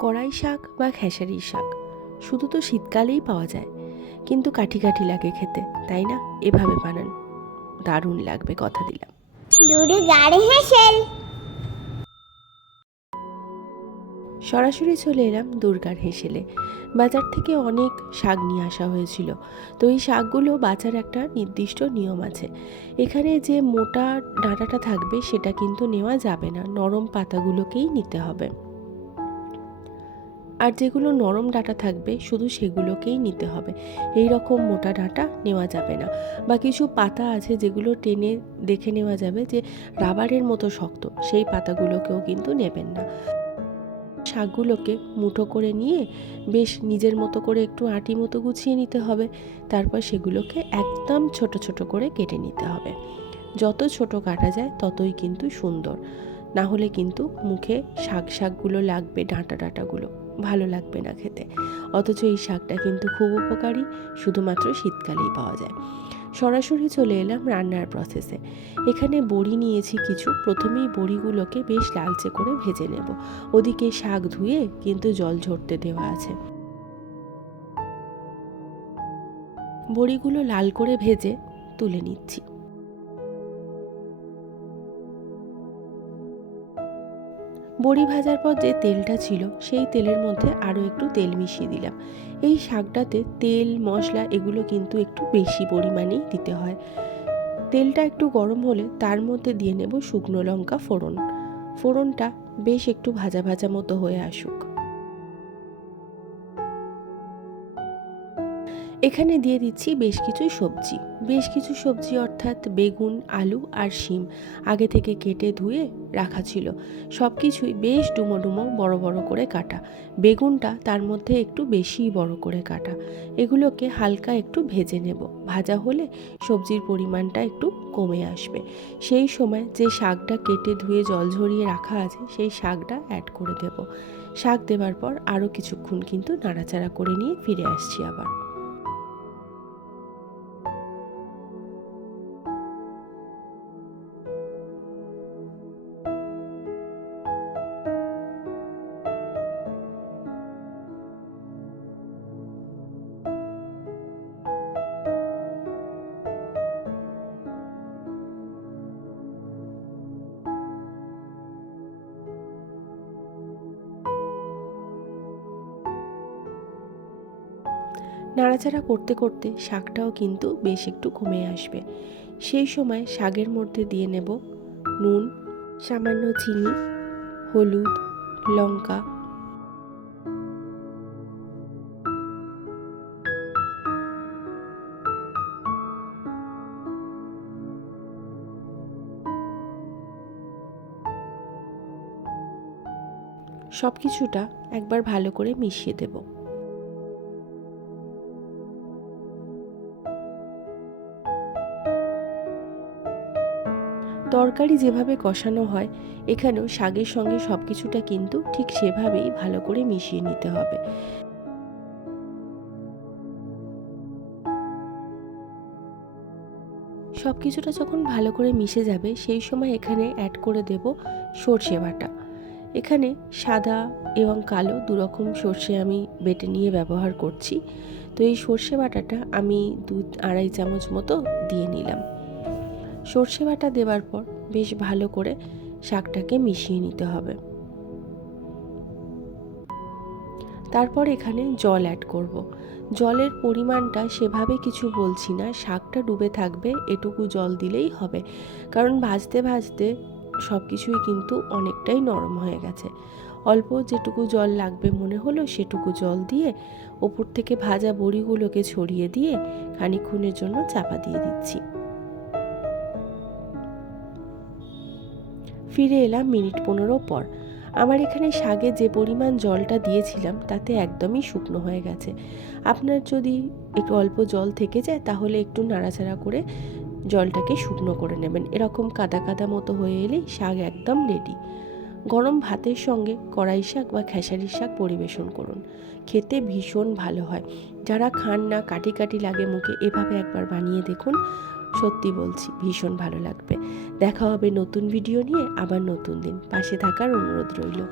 কড়াই শাক বা খেসারি শাক। শুধু তো শীতকালেই পাওয়া যায়। কিন্তু কাঠি কাঠি লাগে খেতে তাই না? এভাবে বানান। দারুণ লাগবে কথা দিলাম। সরাসরি চলে এলাম দুর্গার হেসেলে। বাজার থেকে অনেক শাক নিয়ে আসা হয়েছিল। তো এই শাকগুলো বাজার একটা নির্দিষ্ট নিয়ম আছে। এখানে যে মোটা ডাঁটাটা থাকবে সেটা কিন্তু নেওয়া যাবে না। নরম পাতাগুলোকেই নিতে হবে। আর যেগুলো নরম ডাঁটা থাকবে, শুধু সেগুলোকেই নিতে হবে। এই রকম মোটা ডাঁটা নেওয়া যাবে না। বা কিছু পাতা আছে যেগুলো টেনে দেখে নেওয়া যাবে যে রাবারের মতো শক্ত, সেই পাতাগুলোকেও কিন্তু নেবেন না। শাকগুলোকে মুঠো করে নিয়ে বেশ নিজের মতো করে একটু আটি মতো গুছিয়ে নিতে হবে। তারপর সেগুলোকে একদম ছোট ছোট করে কেটে নিতে হবে। যত ছোট কাটা যায়, ততই কিন্তু সুন্দর। না হলে কিন্তু মুখে শাক শাকগুলো লাগবে, ডাঁটা ডাঁটাগুলো। ভালো লাগবে না খেতে। অথচ এই শাকটা কিন্তু খুব উপকারী, শুধুমাত্র শীতকালেই পাওয়া যায়। সরাসরি চলে এলাম রান্নার প্রসেসে এখানে বড়ি নিয়েছি কিছু, প্রথমেই বড়িগুলোকে বেশ লালচে করে ভেজে নেব। ওদিকে শাক ধুয়ে কিন্তু জল ঝরতে দেওয়া আছে। বড়িগুলো লাল করে ভেজে তুলে নিচ্ছি। বড়ি ভাজার পর যে তেলটা ছিল, সেই তেলের মধ্যে আরও একটু তেল মিশিয়ে দিলাম। এই শাকটাতে তেল, মশলা এগুলো কিন্তু একটু বেশি পরিমাণেই দিতে হয়। তেলটা একটু গরম হলে তার মধ্যে দিয়ে নেব শুকনো লঙ্কা ফোড়ন। ফোড়নটা বেশ একটু ভাজা ভাজা মতো হয়ে আসুক। এখানে দিয়ে দিচ্ছি বেশ কিছু সবজি। বেশ কিছু সবজি অর্থাৎ বেগুন, আলু আর শিম আগে থেকে কেটে ধুয়ে রাখা ছিল। সব কিছুই বেশ ডুমো ডুমো বড় বড় করে কাটা। বেগুনটা তার মধ্যে একটু বেশিই বড় করে কাটা। এগুলোকে হালকা একটু ভেজে নেব। ভাজা হলে সবজির পরিমাণটা একটু কমে আসবে। সেই সময় যে শাকটা কেটে ধুয়ে জল ঝরিয়ে রাখা আছে, সেই শাকটা অ্যাড করে দেব। শাক দেওয়ার পর আরও কিছুক্ষণ কিন্তু নাড়াচাড়া করে নিয়ে ফিরে আসছি আবার। নাড়াচাড়া করতে করতে শাকটাও কিন্তু বেশ একটু কমে আসবে। সেই সময় শাকের মধ্যে দিয়ে নেব নুন, সামান্য চিনি, হলুদ, লঙ্কা। সব কিছুটা একবার ভালো করে মিশিয়ে দেবো। তরকারি যেভাবে কষানো হয়, এখানেও শাকের সঙ্গে সব কিছুটা কিন্তু ঠিক সেভাবেই ভালো করে মিশিয়ে নিতে হবে। সব কিছুটা যখন ভালো করে মিশে যাবে, সেই সময় এখানে অ্যাড করে দেব সর্ষে বাটা। এখানে সাদা এবং কালো দুরকম সর্ষে আমি বেটে নিয়ে ব্যবহার করছি। তো এই সর্ষে বাটাটা আমি দু আড়াই চামচ মতো দিয়ে নিলাম। সর্ষে বাটা দেওয়ার পর বেশ ভালো করে শাকটাকে মিশিয়ে নিতে হবে। তারপর এখানে জল অ্যাড করব। জলের পরিমাণটা সেভাবে কিছু বলছি না, শাকটা ডুবে থাকবে, এটুকু জল দিলেই হবে। কারণ ভাজতে ভাজতে সব কিছুই কিন্তু অনেকটাই নরম হয়ে গেছে। অল্প যেটুকু জল লাগবে মনে হলো সেটুকু জল দিয়ে ওপর থেকে ভাজা বড়িগুলোকে ছড়িয়ে দিয়ে খানিক্ষণের জন্য চাপা দিয়ে দিচ্ছি। ফিরে এলাম মিনিট পনেরো পর। আমার এখানে শাকে যে পরিমাণ জলটা দিয়েছিলাম, তাতে একদমই শুকনো হয়ে গেছে। আপনার যদি একটু অল্প জল থেকে যায়, তাহলে একটু নাড়াচাড়া করে জলটাকে শুকনো করে নেবেন। এরকম কাদা কাদা মতো হয়ে এলেই শাক একদম রেডি গরম ভাতের সঙ্গে কড়াই শাক বা খেসারি শাক পরিবেশন করুন। খেতে ভীষণ ভালো হয়। যারা খান না, কাটি কাটি লাগে মুখে, এভাবে একবার বানিয়ে দেখুন। সত্যি বলছি, ভীষণ ভালো লাগবে। দেখা হবে নতুন ভিডিও নিয়ে, আবার নতুন দিন। পাশে থাকার অনুরোধ রইল।